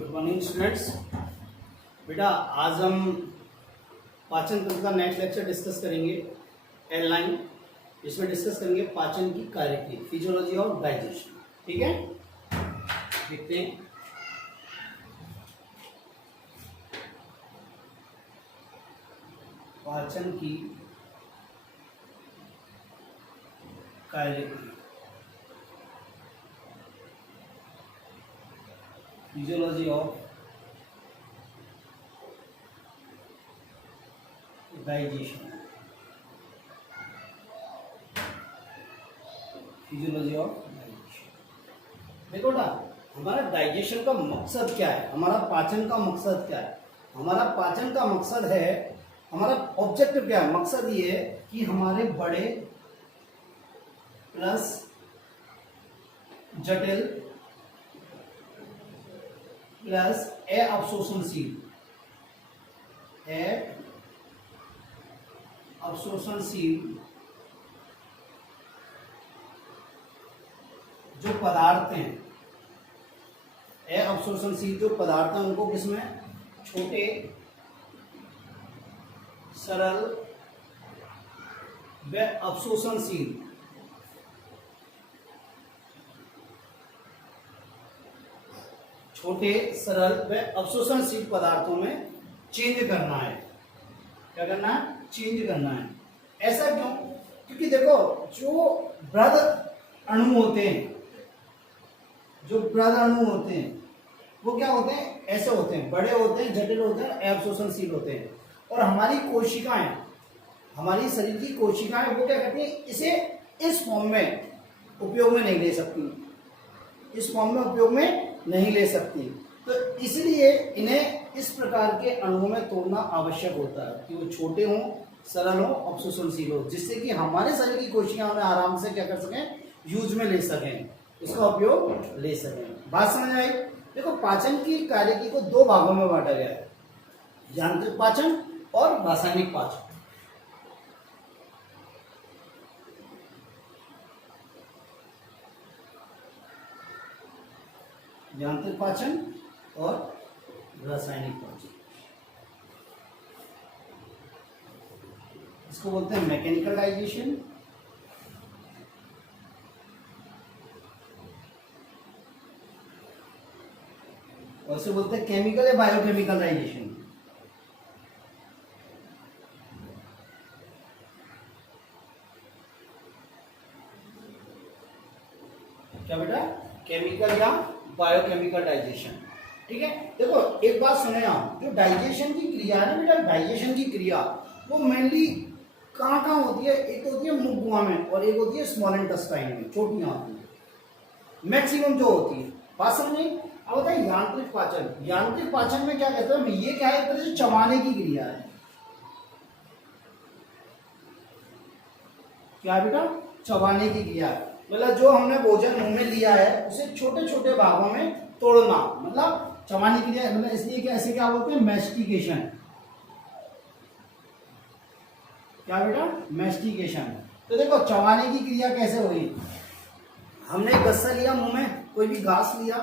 Good morning students. बेटा आज हम पाचन तंत्र का नेक्स्ट लेक्चर डिस्कस करेंगे L9। इसमें डिस्कस करेंगे पाचन की कार्यकी, फिजियोलॉजी ऑफ डाइजेशन। ठीक है, देखते हैं। पाचन की कार्यकी, physiology of digestion, physiology of digestion. देखो ना, हमारा डाइजेशन का मकसद क्या है, हमारा पाचन का मकसद क्या है। हमारा पाचन का मकसद है, हमारा ऑब्जेक्टिव क्या है, मकसद ये है कि हमारे बड़े प्लस जटिल प्लस अवशोषणशील जो पदार्थ हैं, अवशोषणशील जो पदार्थ हैं उनको किसमें, छोटे सरल व अवशोषणशील छोटे सरल व अवशोषणशील पदार्थों में चेंज करना है। क्या करना है, चेंज करना है। ऐसा क्यों? क्योंकि देखो, जो बृहद अणु होते हैं, जो बृहद अणु होते हैं वो क्या होते हैं, ऐसे होते हैं, बड़े होते हैं, जटिल होते हैं, अवशोषणशील होते हैं। और हमारी कोशिकाएं, हमारी शरीर की कोशिकाएं वो क्या करती हैं, इसे इस फॉर्म में उपयोग में नहीं ले सकती, इस फॉर्म में उपयोग में नहीं ले सकती। तो इसलिए इन्हें इस प्रकार के अणुओं में तोड़ना आवश्यक होता है कि वो छोटे हों, सरल हों, अवशोषणशील हो, जिससे कि हमारे शरीर की कोशिकाएं उन्हें आराम से क्या कर सकें, यूज में ले सकें, इसका उपयोग ले सकें। बात समझ आई? देखो, पाचन की कार्यकी को दो भागों में बांटा गया है, यांत्रिक पाचन और रासायनिक पाचन। यांत्रिक पाचन और रासायनिक पाचन, इसको बोलते हैं मैकेनिकल डाइजेशन और इसे बोलते हैं केमिकल या बायोकेमिकल डाइजेशन। क्या बेटा, केमिकल या बायोकेमिकल डाइजेशन। ठीक है, देखो एक बात सुने आप, जो डाइजेशन की क्रिया है ना बेटा, डाइजेशन की क्रिया वो मेनली कहाँ कहाँ होती है, एक होती है मुख गुहा में और एक होती है स्मॉल इंटेस्टाइन में, छोटी आंत में मैक्सिमम जो होती है। बात समझ? अब होता है यांत्रिक पाचन। यांत्रिक पाचन में क्या कहते हैं, ये क्या है, एक तरह से चबाने की क्रिया है। क्या बेटा, चबाने की क्रिया है। मतलब जो हमने भोजन मुंह में लिया है उसे छोटे छोटे भागों में तोड़ना, मतलब चबाने की क्रिया। मतलब इसलिए क्या, ऐसे क्या बोलते हैं, मैस्टिकेशन। क्या बेटा, मैस्टिकेशन। तो देखो चबाने की क्रिया कैसे हुई, हमने गस्सा लिया मुंह में, कोई भी घास लिया,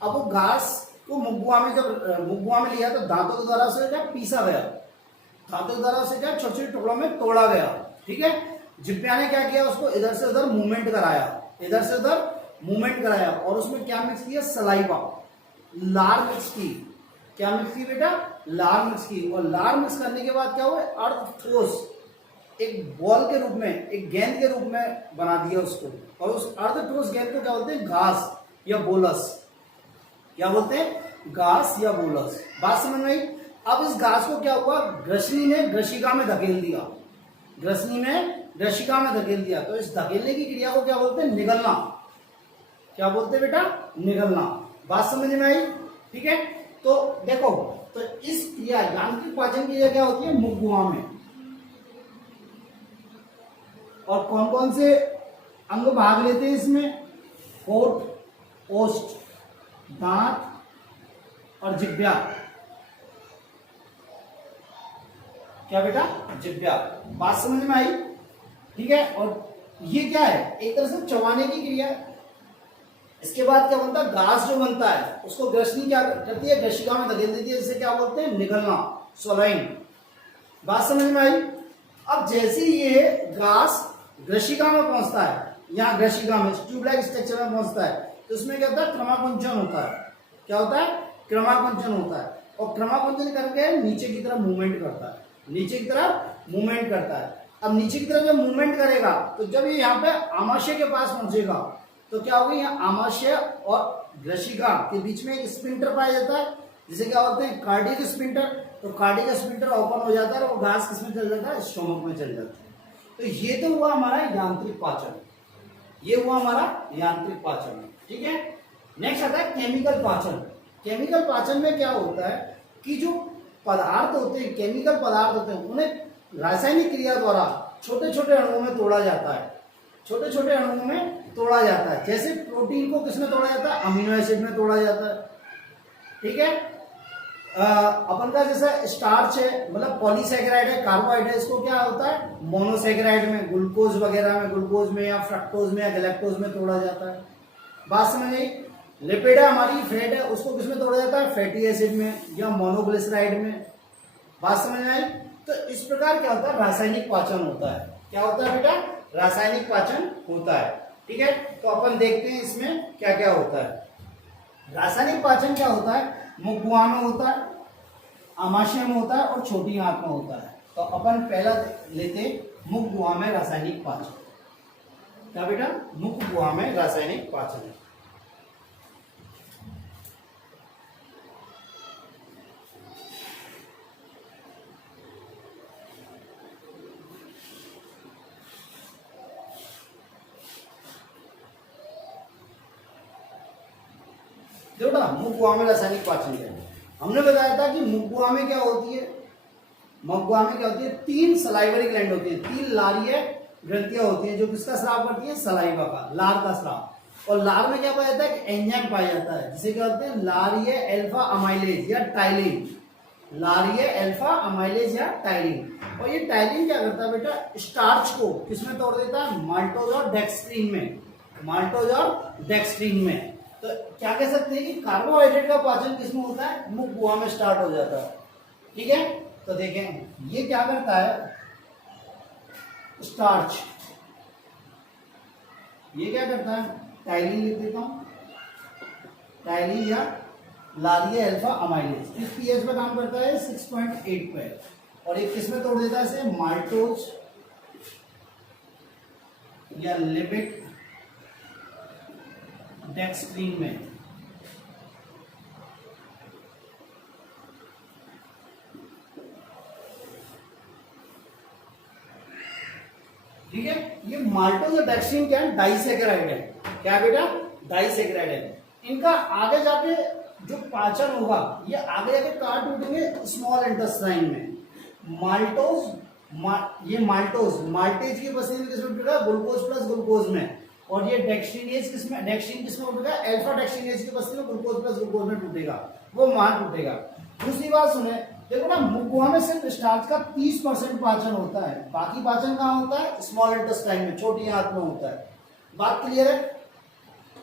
अब वो घास को मुखगुआ में, जब मुखगुआ में लिया तो दांतों के द्वारा उसे क्या पीसा गया, दांतों के द्वारा उसे क्या छोटे छोटे टुकड़ों में तोड़ा गया। ठीक है, जिब्या ने क्या किया, उसको इधर से उधर मूवमेंट कराया, इधर से उधर मूवमेंट कराया और उसमें क्या मिक्स किया, सलाइवा, लार मिक्स की। क्या मिक्स की बेटा, लार मिक्स की। और लार मिक्स करने के बाद क्या हुआ, अर्धठोस एक बॉल के रूप में, एक गेंद के रूप में बना दिया उसको। और उस अर्धठोस गेंद को क्या बोलते हैं, घास या बोलस। क्या बोलते हैं, घास या बोलस। बात समझ में आई? अब इस घास को क्या हुआ, ग्रसनी ने ग्रशिका में धकेल दिया, ग्रसनी ने ग्रशिका में धकेल दिया। तो इस धकेलने की क्रिया को क्या बोलते हैं, निगलना। क्या बोलते हैं बेटा, निगलना। बात समझ में आई? ठीक है, तो देखो, तो इस क्रिया यांत्रिक पाचन की क्रिया क्या होती है, मुख गुहा में। और कौन कौन से अंग भाग लेते हैं इसमें, होठ, ओष्ठ, दांत और जिह्वा। क्या बेटा, जिह्वा। बात समझ में आई? ठीक है, और ये क्या है, एक तरह से चबाने की क्रिया। इसके बाद क्या बनता है, घास जो बनता है उसको ग्रसनी क्या करती है, ग्रशिका में धकेल देती है, जिसे क्या बोलते हैं, निगलना, स्वलाइन। बात समझ में आई। अब जैसे ये घास ग्रशिका में पहुंचता है, यहाँ ग्रशिका में ट्यूब लाइक स्ट्रक्चर में पहुंचता है, तो उसमें क्या होता है, क्रमाकुंचन होता है। क्या होता है, क्रमाकुंचन होता है। और क्रमाकुंचन करके नीचे की तरफ मूवमेंट करता है, नीचे की तरफ मूवमेंट करता है। अब नीचे की तरफ जब मूवमेंट करेगा तो जब ये यहाँ पे आमाशय के पास पहुंचेगा तो क्या होगा, यहाँ आमाशय और ग्रशिका के बीच में एक स्पिंटर पाया जाता है, जिसे क्या बोलते हैं, कार्डियक स्पिंटर। तो कार्डियक स्पिंटर ओपन हो जाता है और वो घास किसमें चल जाता है, स्टोमक में चल जाता है। तो ये तो हुआ हमारा यांत्रिक पाचन, ये हुआ हमारा यांत्रिक पाचन। ठीक है, नेक्स्ट आता है केमिकल पाचन। केमिकल पाचन में क्या होता है कि जो पदार्थ होते हैं, केमिकल पदार्थ होते हैं, उन्हें रासायनिक क्रिया द्वारा छोटे छोटे अणुओं में तोड़ा जाता है, छोटे छोटे अणुओं में तोड़ा जाता है। जैसे प्रोटीन को किसमें तोड़ा जाता है, अमीनो एसिड में तोड़ा जाता है। ठीक है, अपन का जैसा स्टार्च है, मतलब पॉलीसैकेराइड है, कार्बोहाइड्रेट है, इसको क्या होता है, मोनोसैकेराइड में, ग्लूकोज वगैरह में, ग्लूकोज में या फ्रक्टोज में या गैलेक्टोज में तोड़ा जाता है। बात समझ आई। लिपिड है हमारी, फैट है, उसको किसमें तोड़ा जाता है, फैटी एसिड में या मोनोग्लिसराइड में। बात समझ में आई। तो इस प्रकार क्या होता है, रासायनिक पाचन होता है। क्या होता है बेटा, रासायनिक पाचन होता है। ठीक है, तो अपन देखते हैं इसमें क्या क्या होता है। रासायनिक पाचन क्या होता है, मुख गुहा में होता है, आमाशय में होता है और छोटी आंत में होता है। तो अपन पहला लेते मुख गुहा में रासायनिक पाचन। क्या बेटा, मुख गुहा में रासायनिक पाचन। देखो ना, मुख गुहा में रासायनिक पाचन क्या है। हमने बताया था कि मुख गुहा में क्या होती है, मुख गुहा में क्या होती है, 3 सलाइवरी ग्लैंड होती है, 3 लारीय ग्रंथियां होती हैं जो किसका स्राव करती है, सलाइवा का, लार का स्राव। और लार में क्या पाया जाता है, एंजाइम पाया जाता है जिसे क्या बोलते हैं, लारीय अल्फा अमाइलेज या टाइलिन, लारीय अल्फा अमाइलेज या टाइलिन। और ये टाइलिन क्या करता है बेटा, स्टार्च को किसमें तोड़ देता है, माल्टोज और डेक्स्ट्रीन में, माल्टोज और डेक्स्ट्रीन में। तो क्या कह सकते हैं कि कार्बोहाइड्रेट का पाचन किसमें होता है, मुख गुहा में स्टार्ट हो जाता है। ठीक है, तो देखें ये क्या करता है, स्टार्च, ये क्या करता है, टाइलिन लिख देता हूं, टाइलिन या लारीय अल्फा अमाइलेज। इस पीएच पे काम करता है 6.8 पे, और एक किसमें तोड़ देता है इसे, माल्टोज या लिपिड डेक्स्ट्रीन में। ठीक है, ये माल्टोज और डेक्स्ट्रीन क्या है, डाइसैकेराइड है। क्या बेटा, डाइसैकेराइड है। इनका आगे जाके जो पाचन होगा, ये आगे जाके काट उठेंगे स्मॉल इंटेस्टाइन में। ये माल्टोज माल्टेज की उपस्थिति में किसमें उठेगा, ग्लूकोज प्लस ग्लूकोज में। और ये डेक्स्ट्रीनेज किसमें, डेक्स्ट्रीन किसमें उठेगा, अल्फा डेक्स्ट्रीनेज की उपस्थिति में ग्लूकोज प्लस ग्लूकोज में टूटेगा, वो वहां टूटेगा। दूसरी बात सुने, देखो ना, मुख गुहा में सिर्फ स्टार्च का 30% पाचन होता है, बाकी पाचन कहाँ होता है, स्मॉल इंटेस्टाइन में, छोटी आंत में होता है। बात क्लियर है।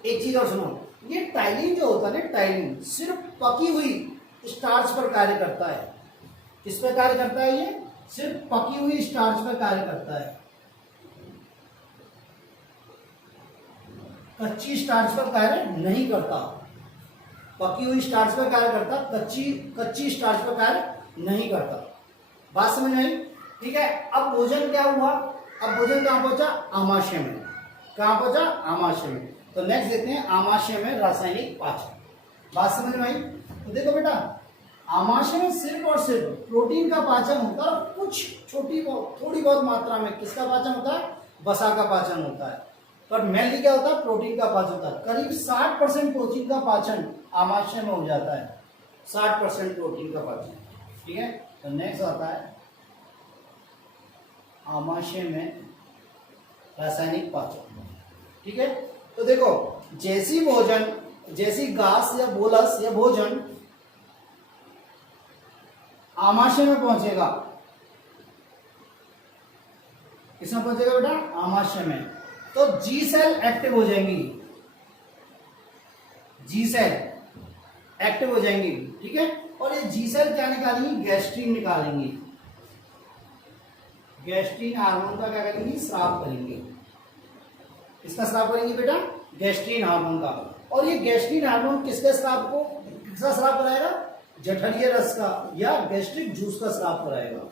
एक चीज और सुनो, ये टाइलिन जो होता है ना, टाइलिन सिर्फ पकी हुई स्टार्च पर कार्य करता है। किस पर कार्य करता है, ये सिर्फ पकी हुई स्टार्च पर कार्य करता है, कच्ची स्टार्च पर कार्य नहीं करता। पकी हुई स्टार्च पर कार्य करता, कच्ची स्टार्च पर कार्य नहीं करता। बात समझ में आई। ठीक है, अब भोजन क्या हुआ, अब भोजन कहां पहुंचा, आमाशय में। कहां पहुंचा, आमाशय में। तो नेक्स्ट देखते हैं आमाशय में रासायनिक पाचन। बात समझ में आई। तो देखो बेटा, आमाशय में सिर्फ और सिर्फ प्रोटीन का पाचन होता है, और कुछ थोड़ी बहुत मात्रा में किसका पाचन होता है, वसा का पाचन होता है। पर मेनली क्या होता है, प्रोटीन का पाचन होता है। करीब 60% प्रोटीन का पाचन आमाशय में हो जाता है, 60% प्रोटीन का पाचन। ठीक है, तो नेक्स्ट आता है आमाशय में रासायनिक पाचन। ठीक है, तो देखो, जैसी घास या बोलस या भोजन आमाशय में पहुंचेगा, किसमें पहुंचेगा बेटा, आमाशय में, तो जी सेल एक्टिव हो जाएंगी। जी सेल एक्टिव हो जाएंगी, ठीक है। और ये जी सेल क्या निकालेंगी, गैस्ट्रीन निकालेंगी, गैस्ट्रीन हार्मोन का क्या करेंगी, स्राव करेंगे। किसका स्राव करेंगे बेटा, गैस्ट्रीन हार्मोन का। और ये गैस्ट्रीन हार्मोन किसके स्राव को, किसका स्राव कराएगा, जठरीय रस का या गैस्ट्रिक जूस का स्राव कराएगा।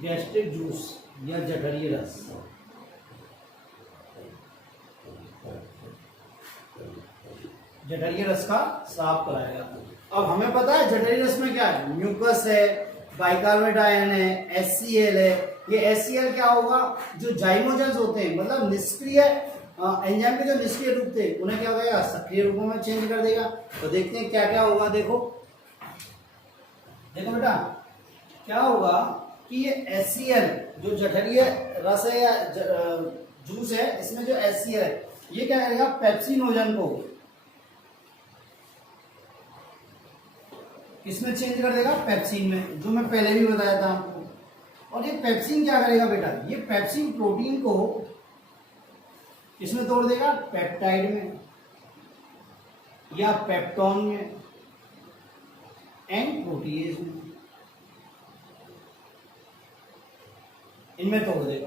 गैस्ट्रिक जूस या जठरीय रस, जठरीय रस का स्राव कराएगा। अब हमें पता है जठरीय रस में क्या है, म्यूकस है, बाइकार्बोनेट आयन है, HCl है। ये HCl क्या होगा, जो जाइमोजेंस होते हैं, मतलब निष्क्रिय एंजाइम के जो निष्क्रिय रूप थे उन्हें क्या करेगा, सक्रिय रूपों में चेंज कर देगा। तो देखते हैं क्या क्या होगा। देखो देखो बेटा क्या होगा कि ये HCl जो जठरीय रस है या जूस है, इसमें जो HCl है ये क्या करेगा, पेप्सिनोजन को किसमें चेंज कर देगा, पेप्सिन में, जो मैं पहले भी बताया था आपको। और ये पेप्सिन क्या करेगा बेटा, ये पेप्सिन प्रोटीन को किसमें तोड़ देगा, पेप्टाइड में या पेप्टोन में एंड प्रोटीएज में, इनमें तोड़ देगा।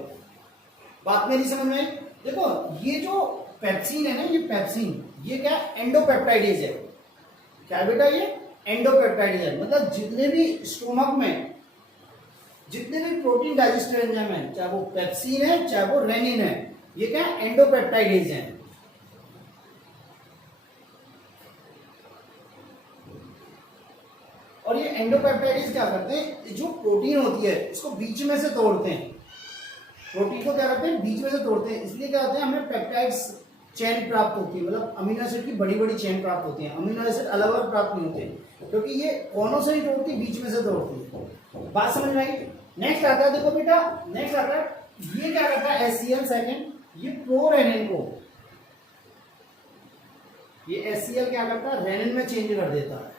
बात मेरी समझ में आई। देखो ये जो पेप्सिन है ना, ये पेप्सिन ये क्या एंडोपेप्टाइडेज है। क्या बेटा, ये एंडोपेप्टाइडेज है, मतलब जितने भी स्टोमक में जितने भी प्रोटीन डाइजेस्टर एंजाइम है, चाहे वो पेप्सिन है चाहे वो रेनिन है, ये क्या एंडोपेप्टाइडेज है। और ये एंडोपेप्टाइडेज क्या करते हैं, जो प्रोटीन होती है इसको बीच में से तोड़ते हैं, प्रोटीन को क्या करते हैं, बीच में से तोड़ते हैं। इसलिए क्या होता है, हमें पेप्टाइड्स चेन प्राप्त होती है, मतलब अमीनो एसिड की बड़ी बड़ी चेन प्राप्त होती है। अमीनो एसिड अलग अलग प्राप्त नहीं होते, क्योंकि ये कोनों से नहीं तोड़ती, बीच में से तोड़ती है। बात समझ में आई। नेक्स्ट आता है, देखो बेटा नेक्स्ट आता है, ये क्या करता है HCl सेकेंड, ये प्रोरेनिन को, ये HCl क्या करता है, रेनिन में चेंज कर देता है।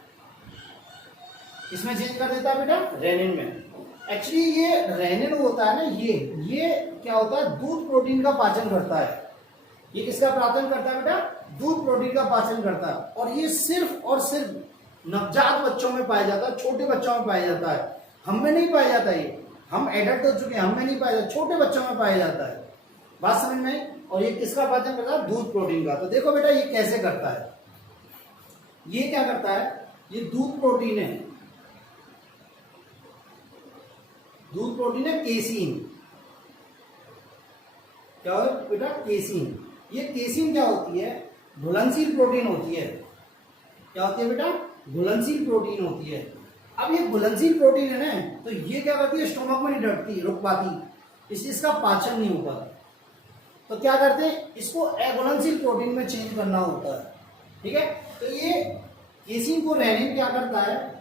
किसमें चेंज कर देता है बेटा, रेनिन में। एक्चुअली ये रेनिन होता है ना, ये क्या होता है, दूध प्रोटीन का पाचन करता है। ये किसका पाचन करता है बेटा, दूध प्रोटीन का पाचन करता है। और ये सिर्फ और सिर्फ नवजात बच्चों में पाया जाता है, छोटे बच्चों में पाया जाता है, हम में नहीं पाया जाता। ये हम एडल्ट हो चुके हैं, हम में नहीं पाया जाता, छोटे बच्चों में पाया जाता है। बात समझ में। और ये किसका पाचन करता है, दूध प्रोटीन का। तो देखो बेटा ये कैसे करता है, ये क्या करता है, ये दूध प्रोटीन है, दूध प्रोटीन है केसीन। क्या है बेटा, केसीन। ये केसीन क्या होती है, घुलनशील प्रोटीन होती है। क्या होती है बेटा, घुलनशील प्रोटीन होती है। अब ये घुलनशील प्रोटीन है ना, तो ये क्या करती है, स्टोमक में नहीं डटती, रुक पाती, इसलिए इसका पाचन नहीं हो पाता। तो क्या करते हैं, इसको अघुलनशील प्रोटीन में चेंज करना होता है, ठीक है। तो ये केसीन को रेनिन क्या करता है,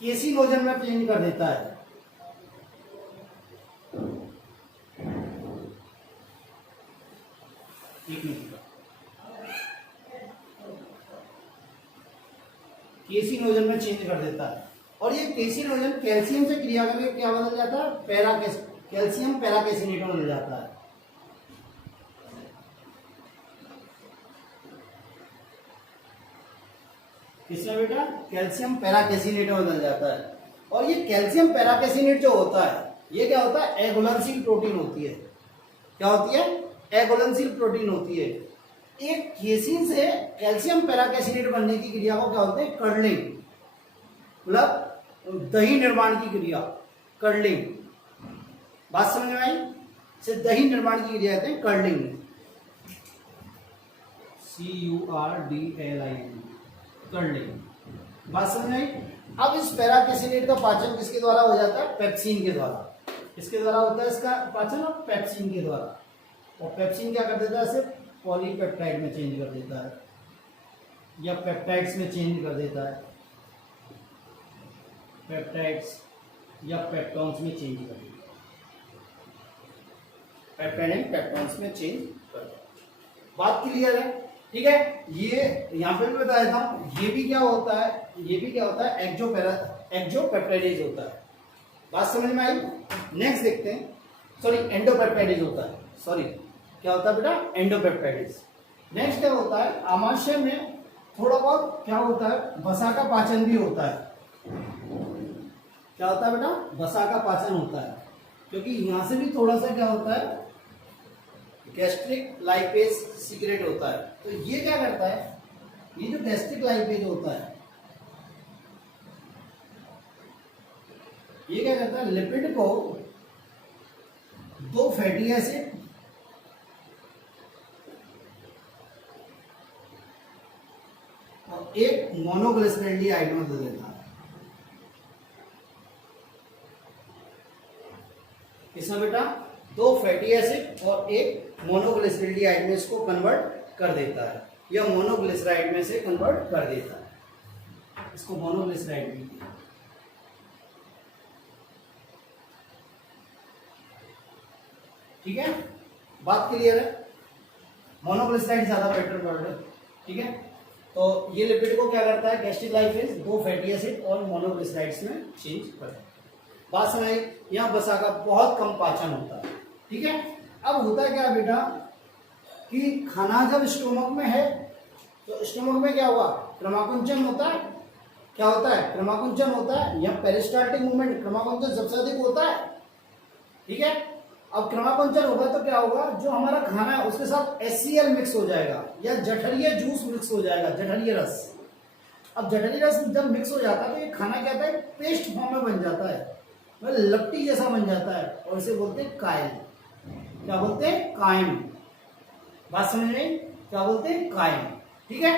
केसीनोजन में चेंज कर देता है। केसीनोजन में चेंज कर देता है। और ये केसीनोजन कैल्शियम से क्रिया करके क्या बदल जाता है, कैल्शियम पैराकेसिनेट बदल जाता है। किसमें बेटा, कैल्शियम पैराकेसिनेट में बदल जाता है। और ये कैल्शियम पैराकेसिनेट जो होता है, ये क्या होता है, अघुलनशील प्रोटीन होती है। क्या होती है, अघुलनशील प्रोटीन होती है। एक केसीन से कैल्शियम पैराकेसिनेट बनने की क्रिया को क्या बोलते हैं, कर्डलिंग, मतलब दही निर्माण की क्रिया, कर्डलिंग। बात समझ में आई, से दही निर्माण की क्रिया कहते हैं कर्डलिंग, CURDLING, कर्डलिंग। बात समझ में आई। अब इस पैराकेसिनेट का पाचन किसके द्वारा हो जाता है, पेप्सिन के द्वारा। किसके द्वारा होता है इसका पाचन, पेप्सिन के द्वारा। और पेप्सिन क्या कर देता है, सिर्फ पॉलीपेप्टाइड में चेंज कर देता है या पेप्टाइड्स में चेंज कर देता है, पेप्टाइड्स या पेप्टॉन्स में चेंज कर देता है, पेप्टाइड एंड पेप्टॉन्स में चेंज कर देता है। बात क्लियर है, ठीक है। ये यहाँ पे भी बताया था, ये भी क्या होता है, ये भी क्या होता है, एक्सोपेप्टाइडेज होता है। बात समझ में आई। नेक्स्ट देखते हैं, सॉरी एंडोपेप्टाइडेज होता है, सॉरी क्या होता है बेटा, एंडोपेप्टाइडेज। नेक्स्ट क्या होता है, आमाशय में थोड़ा बहुत क्या होता है, वसा का पाचन भी होता है। क्या होता है बेटा, वसा का पाचन होता है, क्योंकि यहां से भी थोड़ा सा क्या होता है, गैस्ट्रिक लाइपेज सीक्रेट होता है। तो ये क्या करता है, ये जो गैस्ट्रिक लाइपेज होता है ये क्या करता है, लिपिड को दो फैटी एसिड और एक मोनोग्लिसरेल्डिहाइड में बदल देता है। इसमें बेटा दो फैटी एसिड और एक मोनोग्लिसरेल्डिहाइड में इसको कन्वर्ट कर देता है, या मोनोग्लिसराइड में से कन्वर्ट कर देता है, इसको मोनोग्लिसराइड भी। ठीक है, बात क्लियर है, मोनोग्लिसराइड ज्यादा बेटर वर्ड है। ठीक है, तो ये लिपिड को क्या करता है, गैस्ट्रिक लाइपेज दो फैटी एसिड और मोनोग्लिसराइड्स में चेंज करता है। बात समझ, यहाँ वसा का बहुत कम पाचन होता है। ठीक है, अब होता है क्या बेटा कि खाना जब स्टोमक में है तो स्टोमक में क्या हुआ, क्रमाकुंचन होता है। क्या होता है, क्रमाकुंचन होता है, या पेरिस्टाल्टिक मूवमेंट, क्रमाकुंचन सबसे अधिक होता है। ठीक है, अब क्रमाकुंचन होगा तो क्या होगा, जो हमारा खाना है उसके साथ HCl मिक्स हो जाएगा, या जठरीय जूस मिक्स हो जाएगा, जठरीय रस। अब जठरीय रस जब मिक्स हो जाता है तो ये खाना क्या होता है, पेस्ट फॉर्म में बन जाता है, मतलब लपटी जैसा बन जाता है, और इसे बोलते हैं कायल। क्या बोलते हैं, कायम। बात समझ में, क्या बोलते हैं, कायम। ठीक है,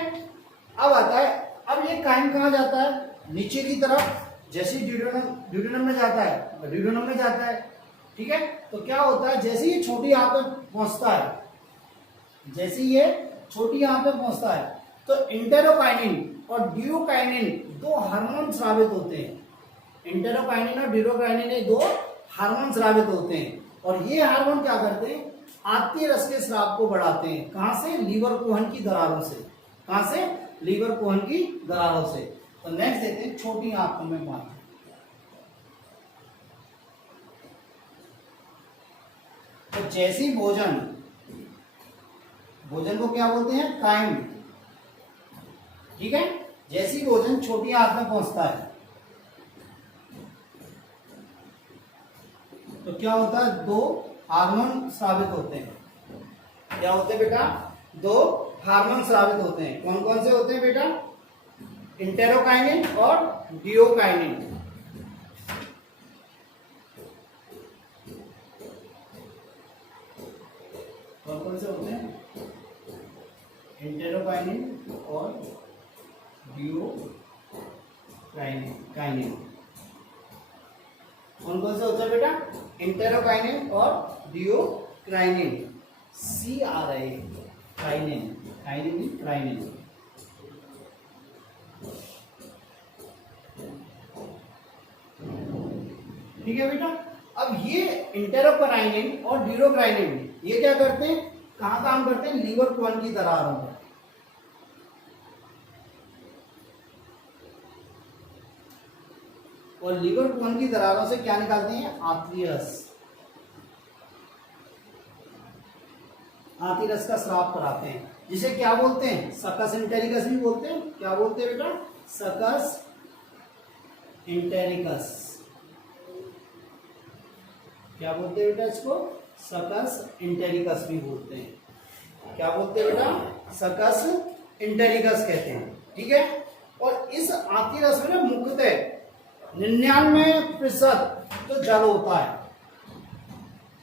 अब आता है, अब ये कायम कहाँ जाता है, नीचे की तरफ, जैसे ड्यूडेनम में जाता है, ड्यूडेनम में जाता है। ठीक है, तो क्या होता है, जैसे ही छोटी आंत में पहुंचता है, जैसे ये छोटी आंत में पहुंचता है तो इंटेरोकाइनिन और ड्यूरोकाइनिन दो हार्मोन स्रावित होते हैं। इंटेरोकाइनिन और ड्यूरोकाइनिन ये दो हार्मोन स्रावित होते हैं, और ये हार्मोन क्या करते हैं, आत्तीय रस के स्राव को बढ़ाते हैं। कहां से, लीवर कुहन की दरारों से। कहां से, लीवर कुहन की दरारों से। तो नेक्स्ट देखते हैं छोटी आंतों में पानी। तो जैसी भोजन को क्या बोलते हैं, कायम। ठीक है, जैसी भोजन छोटी आंत में पहुंचता है तो क्या होता है, दो हार्मोन स्रावित होते हैं। क्या होते हैं बेटा, दो हार्मोन स्रावित होते हैं। कौन कौन से होते हैं बेटा, इंटेरोकाइनिन और ड्यूरोकाइनिन। कौन कौन से होते हैं, इंटेरोकाइनिन और ड्यूरोकाइनिन। कौन कौन से होते हैं बेटा, इंटेरोकाइनिन और ड्यूरोकाइनिन। CRI, kinin, kinin, kinin. ठीक है बेटा, अब ये इंटेरोकाइनिन और ड्यूरोकाइनिन ये क्या करते हैं, कहां काम करते हैं, लीवर कुहन की दरारों में। और लीवर कुहन की दरारों से क्या निकालते हैं, आंतरीय रस। आंतरीय रस का स्राव कराते हैं, जिसे क्या बोलते हैं, सकस इंटेरिकस भी बोलते हैं। क्या बोलते हैं बेटा, सकस इंटेरिकस। क्या बोलते हैं बेटा इसको, सकस इंटेरिकस भी बोलते हैं। क्या बोलते हैं बेटा, सकस इंटेरिकस कहते हैं। ठीक है, और इस आंतरीय रस में मुख्यतः 99% तो जल होता है।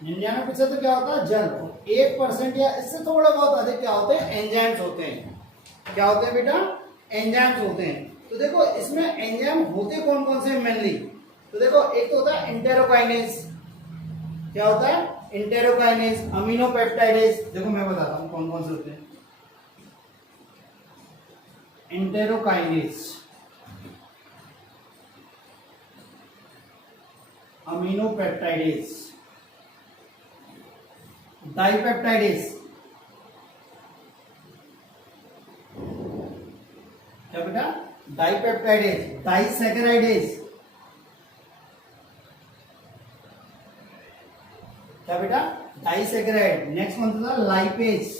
99% तो क्या होता है, जल। 1% या इससे थोड़ा बहुत अधिक क्या होते हैं, एंजाइम्स होते हैं। क्या होते हैं बेटा, एंजाइम्स होते हैं। तो देखो इसमें एंजाइम होते कौन कौन से मेनली, तो देखो एक तो होता है इंटेरोकाइनेज। क्या होता है, इंटेरोकाइनेज, अमीनोपेप्टाइडेज। देखो मैं बताता हूं कौन कौन से होते हैं। Enterokinase, अमीनोपेप्टाइडेज, dipeptidase. क्या बेटा, डाइपेप्टाइडेज, डाइसैकेराइडेज। क्या डाइसैकेराइड, नेक्स्ट होता है लाइपेज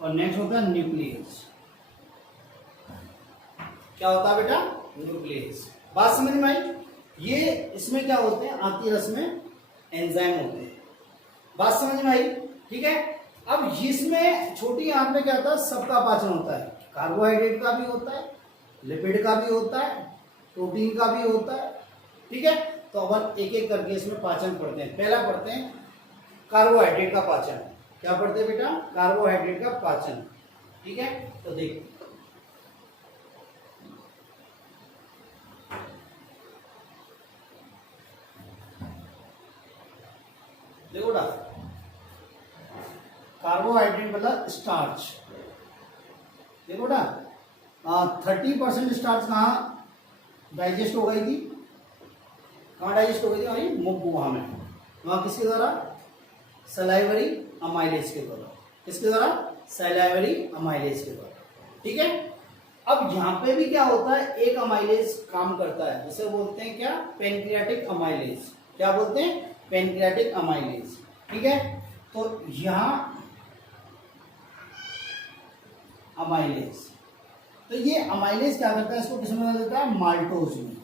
और नेक्स्ट होता है न्यूक्लियस। क्या होता है बेटा? न्यूक्लियस। बात समझ में आई? ये इसमें क्या होते हैं? आंती रस में एंजाइम होते हैं। बात समझ में आई? ठीक है। अब इसमें छोटी आंत में क्या होता है? सबका पाचन होता है। कार्बोहाइड्रेट का भी होता है, लिपिड का भी होता है, प्रोटीन का भी होता है। ठीक है। तो अब एक एक करके इसमें पाचन पढ़ते हैं। पहला पढ़ते हैं कार्बोहाइड्रेट का पाचन। क्या पढ़ते हैं बेटा? कार्बोहाइड्रेट का पाचन। ठीक है। तो देखो देखो ना, कार्बोहाइड्रेट मतलब स्टार्च। देखो ना, 30% स्टार्च कहाँ डाइजेस्ट हो गई थी? कहाँ डाइजेस्ट हो गई थी? वही मुख में। वहां किसके द्वारा? सलाइवरी अमाइलेज के द्वारा। किसके द्वारा? सलाइवरी अमाइलेज के द्वारा। ठीक है। अब यहाँ पे भी क्या होता है? एक अमाइलेज काम करता है, जिसे बोलते हैं क्या? Pancreatic amylase. क्या बोलते हैं? Pancreatic amylase. ठीक है। तो यहां अमाइलेज, तो ये अमाइलेज क्या करता है? इसको किस में बदल देता है? माल्टोज में।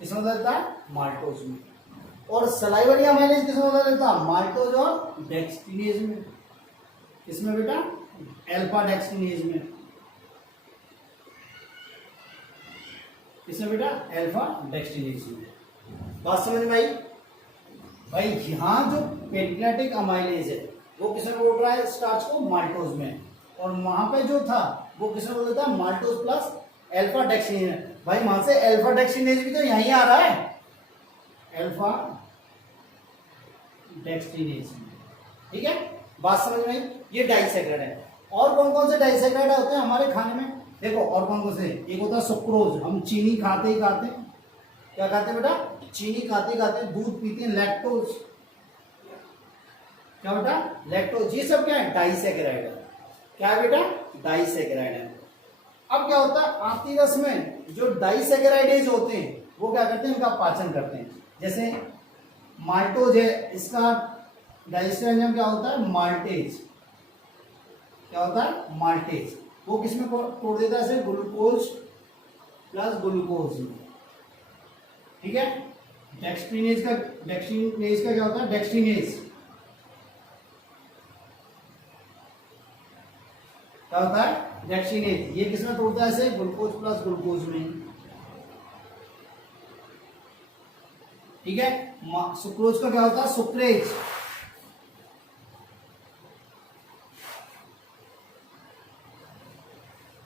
किस में बदल देता है? माल्टोज में। और सलाइवरी अमाइलेज किस में बदल देता है? माल्टोज और डेक्सटिनेज में। किसमें बेटा? अल्फा डेक्सटिनेज में। किसमें बेटा? अल्फा डेक्सटिनेज में। बात समझ में आई? भाई यहाँ जो पेनक्रियाटिक अमाइलेज है वो किसमें बोल रहा है? स्टार्च को माल्टोज में। और वहां पे जो था वो किसमें बोल देता है? Maltose plus alpha dextrinase. भाई वहां से अल्फा डेक्सिनेज भी तो यहीं आ रहा है, अल्फा डेक्सिनेज। ठीक है। बात समझ में आई? ये डाइसैकेराइड है। और कौन कौन से डाइसैकेराइड होते हैं हमारे खाने में? देखो और कौन कौन से? एक होता है सुक्रोज। हम चीनी खाते ही खाते हैं। क्या खाते हैं बेटा? चीनी खाते खाते दूध पीते हैं, लैक्टोज। क्या बेटा? लैक्टोज। ये सब क्या है? डाइसैकेराइड है। क्या है बेटा? डाइसैकेराइड है। अब क्या होता है? आंती रस में जो डाइसैकेराइडेज होते हैं वो क्या करते हैं? इनका पाचन करते हैं। जैसे माल्टोज है, इसका डाइजेस्टिव एंजाइम क्या होता है? माल्टेज। क्या होता है? माल्टेज। वो किसमें तोड़ देता है? ग्लूकोज प्लस ग्लूकोज में। ठीक है। डेक्सट्रीनेज का क्या होता है? डेक्सट्रीनेज क्या होता है? डेक्सट्रीनेज। ये किसमें तोड़ता है? ग्लूकोज प्लस ग्लूकोज में। ठीक है। सुक्रोज का क्या होता है? सुक्रेज।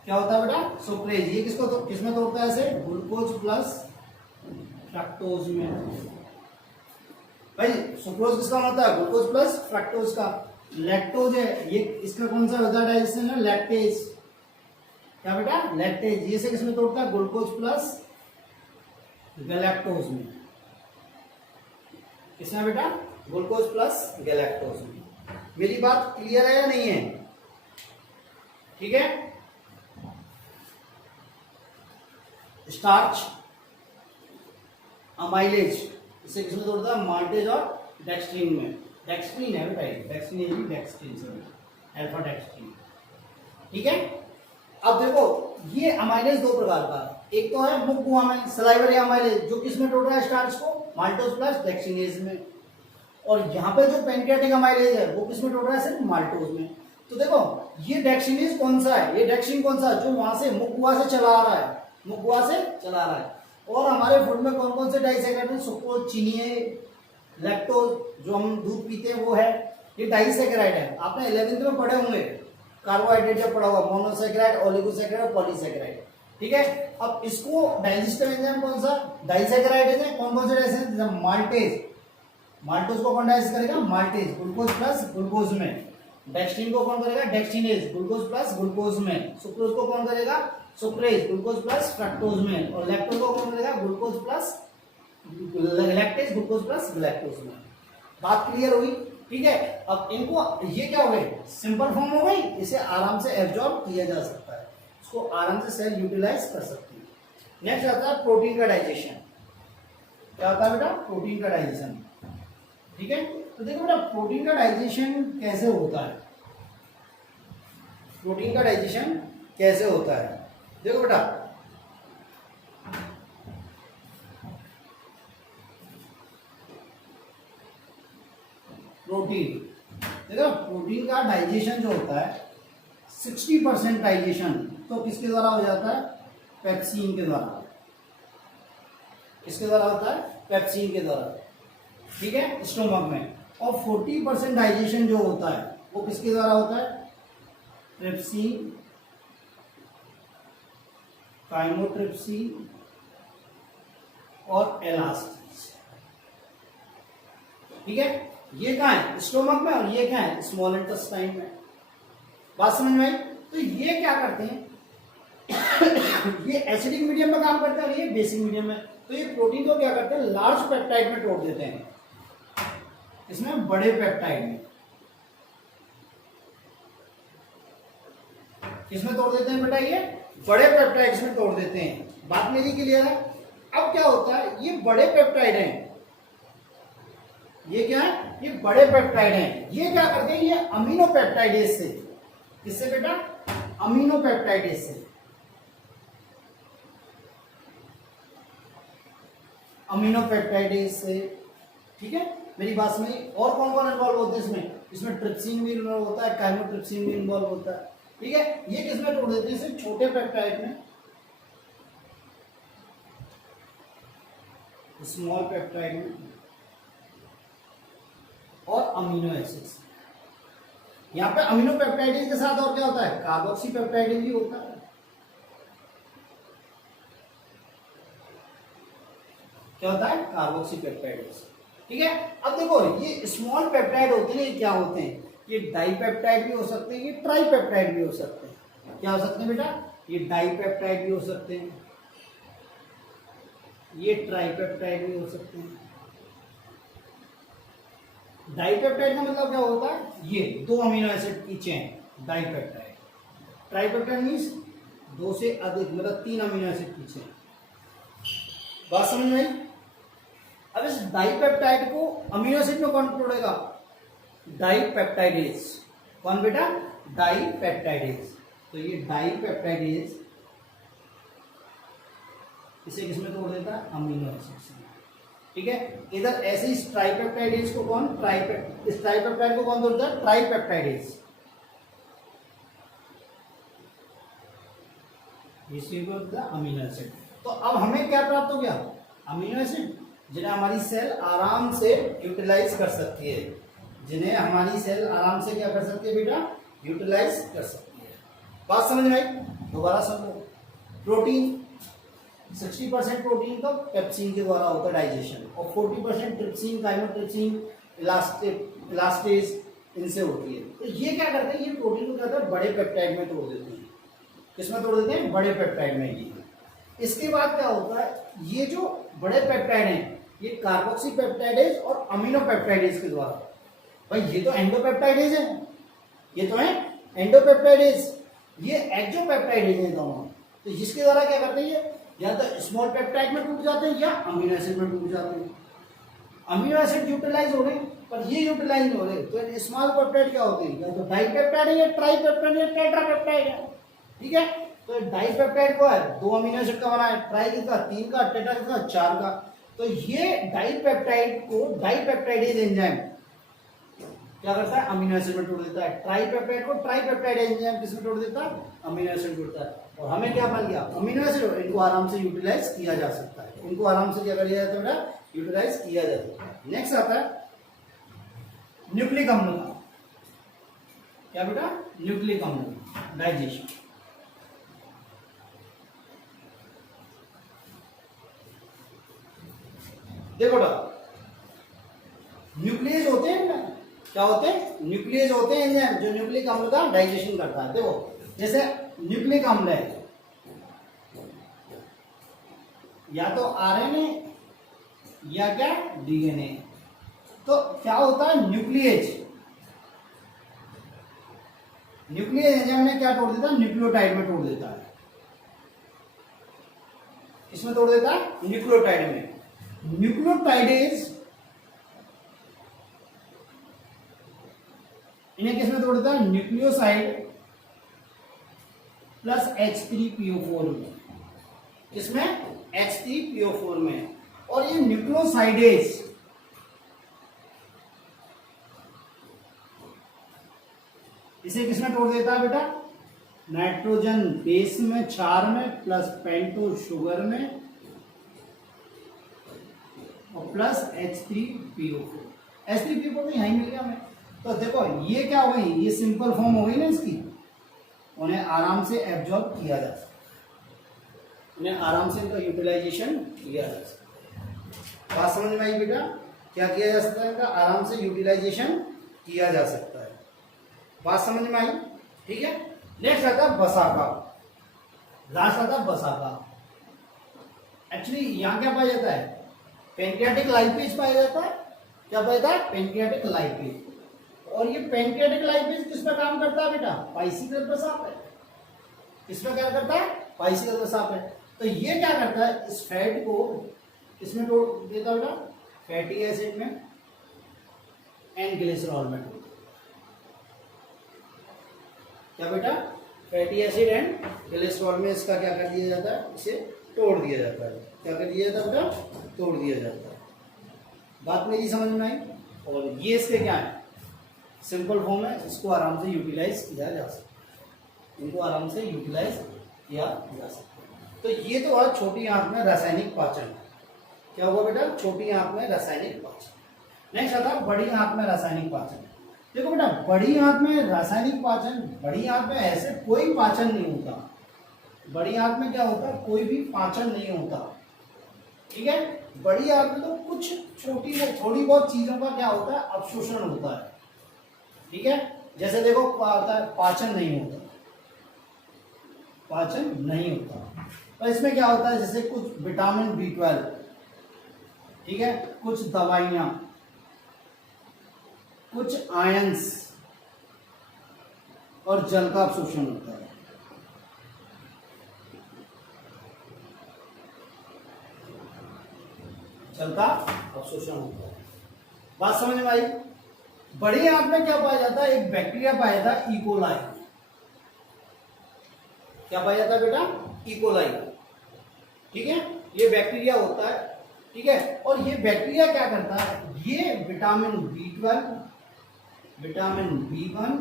क्या होता है बेटा? सुक्रेज। ये किसमें तोड़ता है? ग्लूकोज प्लस फ्रक्टोज में। भाई सुक्रोज किसका होता है? ग्लूकोज प्लस फ्रक्टोज का। लैक्टोज है, ये इसका कौन सा होता है डाइजेशन है? लैक्टेज। क्या बेटा? लैक्टेज। ये से किसमें तोड़ता है? ग्लूकोज प्लस गैलेक्टोज में। किसमें बेटा? ग्लूकोज प्लस गैलेक्टोज में। मेरी बात क्लियर है या नहीं है? ठीक है। स्टार्च अमाइलेज इसे किसमें तोड़ता है? माल्टेज और डेक्सट्रीन में। डेक्सट्रीन है बेटा, डेक्सट्रीन डेक्सट्रीन अल्फा डेक्सट्रीन। ठीक है। अब देखो ये अमाइलेज दो प्रकार का, एक तो है मुख गुहा में सलाइवरी अमाइलेज, जो किसमें तोड़ रहा है? स्टार्च को माल्टोज प्लस डेक्सिनेज में। और यहाँ पे जो पेनक्रियाटिक अमाइलेज है वो किसमें तोड़ रहा है? सिर्फ माल्टोज में। तो देखो ये डेक्सिनेज कौन सा है? ये डेक्सिन कौन सा है? जो वहां से मुख गुहा से चला आ रहा है, मुख गुहा से चला आ रहा है। और हमारे फूड में कौन कौन से डाइसैकेराइड है? सुक्रोज, चीनी है, लैक्टोज जो हम दूध पीते हैं वो है, ये डाइसैकेराइड है। आपने 11th में पढ़े होंगे कार्बोहाइड्रेट जब पढ़ा हुआ, मोनोसैकेराइड, ओलिगोसैकेराइड और पॉलीसैकेराइड। ठीक है। अब इसको डाइजेस्टिव एंजाइम कौन सा? डाइसैकेराइड है। कौन कौन से डाइसैकेराइड? माल्टेज। माल्टोज को कौन डाइजेस्ट करेगा? माल्टेज, ग्लूकोज प्लस ग्लूकोज में। डेक्सट्रीन को कौन करेगा? डेक्सट्रीनेज, ग्लूकोज प्लस ग्लूकोज में। सुक्रोज को कौन करेगा? सुक्रेज, ग्लूकोज प्लस फ्रक्टोज में। और लैक्टोज को कौन करेगा? Glucose plus lactase, glucose plus lactose में। बात क्लियर हुई? ठीक है। अब इनको ये क्या हो गई? सिंपल फॉर्म हो गई, इसे आराम से एब्जॉर्ब किया जा सकता है, इसको आराम से सेल यूटिलाइज कर सकती है। नेक्स्ट आता है प्रोटीन का डाइजेशन। क्या होता है बेटा? प्रोटीन का डाइजेशन। ठीक है। तो देखो बेटा प्रोटीन का डाइजेशन कैसे होता है, प्रोटीन का डाइजेशन कैसे होता है। देखो बेटा प्रोटीन, देखो प्रोटीन का डाइजेशन जो होता है 60% डाइजेशन तो किसके द्वारा हो जाता है, पेप्सिन के द्वारा। किसके द्वारा होता है, पेप्सिन के द्वारा, ठीक है, स्टोमक में। और 40% डाइजेशन जो होता है वो किसके द्वारा होता है, ट्रिप्सिन, काइमोट्रिप्सिन और एलास्टिस, ठीक है। ये कहाँ है, स्टोमक में, और ये क्या है, स्मॉल इंटेस्टाइन में। बात समझ में आई। तो ये क्या करते हैं ये एसिडिक मीडियम में काम करते हैं और ये बेसिक मीडियम में। तो ये प्रोटीन को क्या करते हैं, लार्ज पेप्टाइड में तोड़ देते हैं, इसमें बड़े पेप्टाइड में। किसमें तोड़ देते हैं बेटा, ये बड़े पेप्टाइड्स में तोड़ देते हैं। बात मेरी क्लियर है। अब क्या होता है, ये बड़े पेप्टाइड हैं, ये क्या है, ये बड़े पेप्टाइड हैं। ये क्या करते हैं, ये अमीनो पेप्टाइडेज से, किससे बेटा, अमीनो पेप्टाइडेज से, अमीनो पेप्टाइडेज से, ठीक है। मेरी बात में और कौन कौन इन्वॉल्व होते हैं इसमें, इसमें ट्रिप्सिन भी इन्वॉल्व होता है, काइमोट्रिप्सिन भी इन्वॉल्व होता है, ठीक है। ये किसमें तोड़ देते हैं, सिर्फ छोटे पेप्टाइड में, स्मॉल पेप्टाइड में और अमीनो एसिड्स। यहां पे अमीनो पेप्टाइडेज के साथ और क्या होता है, कार्बोक्सी पेप्टाइडेज भी होता है। क्या होता है, कार्बोक्सी पेप्टाइडेज, ठीक है। अब देखो ये स्मॉल पेप्टाइड होते हैं, ये क्या होते हैं, ये डाइपेप्टाइड भी हो सकते हैं, ये ट्राइपेप्टाइड भी हो सकते हैं। क्या हो सकते हैं बेटा, ये डाइपेप्टाइड भी हो सकते हैं, ये ट्राइपेप्टाइड भी हो सकते हैं। डाइपेप्टाइड का मतलब क्या होता है, ये दो अमीनो एसिड की चेन डाइपेप्टाइड। ट्राइपेप्टाइड मीन्स दो से अधिक, मतलब 3 अमीनो एसिड की चेन। बात समझ में आई। अब इस डाइपेप्टाइड को अमीनो एसिड में कौन तोड़ेगा, डाइपेप्टाइडेज। कौन बेटा, डाइपेप्टाइडेज। तो ये डाइपेप्टाइडेज इसे किसमें तोड़ देता है, अमीनो एसिड से, ठीक है। इधर ऐसे ही ट्राइपेप्टाइडेज को कौन, इस ट्राइपेप्टाइड को कौन तोड़ता है, ट्राइपेप्टाइडेज। इसी को बोलता है अमीनो एसिड। तो अब हमें क्या प्राप्त हो गया, अमीनो एसिड, जिन्हें हमारी सेल आराम से यूटिलाइज कर सकती है, जिन्हें हमारी सेल आराम से क्या कर सकती है बेटा, यूटिलाइज कर सकती है। बात समझ में आई। दोबारा समझो, प्रोटीन 60% प्रोटीन तो पेप्सिन के द्वारा होता है डाइजेशन, और 40% ट्रिप्सिन, काइमोट्रिप्सिन, इलास्टेज इनसे होती है। तो ये क्या करते हैं, ये प्रोटीन को क्या करते हैं, बड़े पेप्टाइड में तोड़ देते हैं। किसमें तोड़ देते हैं, बड़े पेप्टाइड में। ये इसके बाद क्या होता है, ये जो बड़े पेप्टाइड हैं ये कार्बोक्सी पेप्टाइडेज और अमीनो पेप्टाइडेज के द्वारा, भाई ये तो एंडोपेप्टाइडेज है, ये तो है एंडोपेप्टाइडेज, ये एक्सोपेप्टाइडेज है दोनों। तो जिसके द्वारा क्या करते हैं, ये या तो स्मॉल पेप्टाइड में टूट जाते हैं या अमीनो एसिड में टूट जाते हैं। अमीनो एसिड यूटिलाइज हो रहे हैं पर ये यूटिलाइज नहीं हो रहे, तो स्मॉल पेप्टाइड क्या होते हैं, या तो डाइपेप्टाइड है या ट्राइपेप्टाइड या टेट्रापेप्टाइड है, ठीक है। तो डाइपेप्टाइड को है 2 अमीनो एसिड का बना है, ट्राई का 3 का, टेट्रा का 4 का। तो ये डाइपेप्टाइड को डाइपेप्टाइडेज एंजाइम क्या करता है, अमीनो एसिड में तोड़ देता है। ट्राइपेप्टाइड को ट्राइपेप्टाइड एंजाइम किसमें तोड़ देता है, अमीनो एसिड तोड़ता है। और हमें क्या मिल गया, अमीनो एसिड। इनको आराम से यूटिलाइज किया जा सकता है, इनको आराम से क्या किया जाता है बेटा, यूटिलाइज किया जा सकता है। नेक्स्ट आता है न्यूक्लिक अम्ल का। क्या बेटा, न्यूक्लिक अम्ल डाइजेशन। देखो न्यूक्लियस होते हैं ना, क्या होते हैं, न्यूक्लियस होते हैं एंजाइम जो न्यूक्लिक अम्ल का डाइजेशन करता है। देखो जैसे न्यूक्लिक अम्ल है या तो आरएनए या क्या डीएनए, तो क्या होता है न्यूक्लियस, न्यूक्लियस एंजाइम ने क्या तोड़ देता है, न्यूक्लियोटाइड में तोड़ देता है। इसमें तोड़ देता है न्यूक्लियोटाइड में। न्यूक्लियोटाइडेज इन्हें किसमें तोड़ देता है, न्यूक्लियोसाइड प्लस H3PO4 में, किसमें, H3PO4 में। और ये न्यूक्लियोसाइडेज इसे किसमें तोड़ देता है बेटा, नाइट्रोजन बेस में, क्षार में, प्लस पेंटो शुगर में, और प्लस H3PO4। H3PO4 तो यहीं मिल गया हमें। तो देखो ये क्या हो गई, ये सिंपल फॉर्म हो गई ना इसकी, उन्हें आराम से एब्जॉर्ब किया जा सकता है, उन्हें आराम से इनका यूटिलाइजेशन किया जा सकता है। बात समझ में आई बेटा, क्या किया जा सकता है, इनका आराम से यूटिलाइजेशन किया जा सकता है। बात समझ में आई, ठीक है। नेक्स्ट आता है बसाका, लास्ट आता है बसाका। एक्चुअली यहां क्या पाया जाता है, पेनक्रियाटिक लाइपेज पाया जाता है। क्या पाया जाता है, पेनक्रियाटिक लाइपेज। और ये पेनक्रियाटिक लाइपेज किस पर काम करता है बेटा, पाइसिकल प्रसाप है। किस पर क्या करता है, पाइसिकल प्रसाप है। तो ये क्या करता है, इस फैट को किसमें तोड़ देता है बेटा, फैटी एसिड में एंड ग्लिसरॉल में तोड़। क्या बेटा, फैटी एसिड एंड ग्लिसरॉल में इसका क्या कर दिया जाता है, इसे तोड़ दिया जाता है। क्या कर दिया जाता है बेटा, तोड़ दिया जाता है। बात मेरी समझ में आई। और ये इसके क्या है, सिंपल फॉर्म है, इसको आराम से यूटिलाइज किया जा सकता है, इनको आराम से यूटिलाइज किया जा सकता है। तो ये तो है छोटी आंत में रासायनिक पाचन। क्या हुआ बेटा, छोटी आंत में रासायनिक पाचन। नेक्स्ट आता है बड़ी आंत में रासायनिक पाचन। देखो बेटा, बड़ी आंत में रासायनिक पाचन, बड़ी आंत में ऐसे कोई पाचन नहीं होता। बड़ी आंत में क्या होता है, कोई भी पाचन नहीं होता, ठीक है। बड़ी आंत में तो कुछ थोड़ी बहुत चीजों का क्या होता है, अवशोषण होता है, ठीक है। जैसे देखो क्या होता है, पाचन नहीं होता, पाचन नहीं होता। तो इसमें क्या होता है, जैसे कुछ विटामिन B12, ठीक है, कुछ दवाइयां, कुछ आयंस और जल का अवशोषण होता है। जल का अवशोषण होता है। बात समझ में आई। बड़ी आंत में क्या पाया जाता है, एक बैक्टीरिया पाया जाता है, इकोलाई। क्या पाया जाता है बेटा, इकोलाई, ठीक है। ये बैक्टीरिया होता है, ठीक है। और ये बैक्टीरिया क्या करता है, ये vitamin B12, vitamin B1,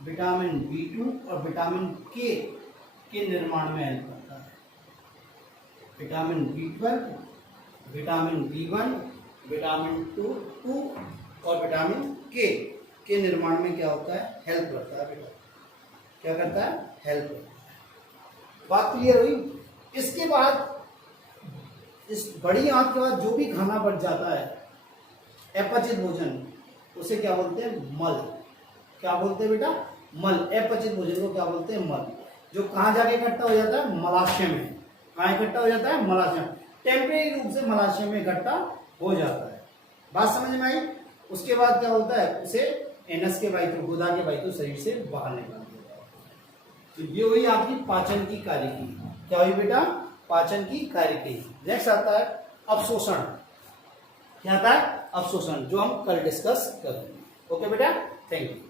vitamin B2 और विटामिन के निर्माण में हेल्प करता है। Vitamin B12, vitamin B1, vitamin 2 और विटामिन के निर्माण में क्या होता है, हेल्प करता है बेटा। क्या करता है, हेल्प करता है। बात क्लियर हुई। इसके बाद, इस बड़ी आंत के बाद जो भी खाना बच जाता है, अपचित भोजन, उसे क्या बोलते हैं, मल। क्या बोलते हैं बेटा, मल। अपचित भोजन को क्या बोलते हैं, मल। जो कहाँ जाके इकट्ठा हो जाता है, मलाशय में। कहाँ इकट्ठा हो जाता है, मलाशय। टेम्परेरी रूप से मलाशय में इकट्ठा हो जाता है। बात समझ में आई। उसके बाद क्या होता है, उसे एनस के वायु, गुदा के वायु शरीर से बाहर निकाल दिया जाता है। तो ये हुई आपकी पाचन की कार्यकी। क्या हुई बेटा, पाचन की कार्यकी। नेक्स्ट आता है अवशोषण। क्या आता है, अवशोषण, जो हम कल डिस्कस करेंगे। ओके बेटा, थैंक यू।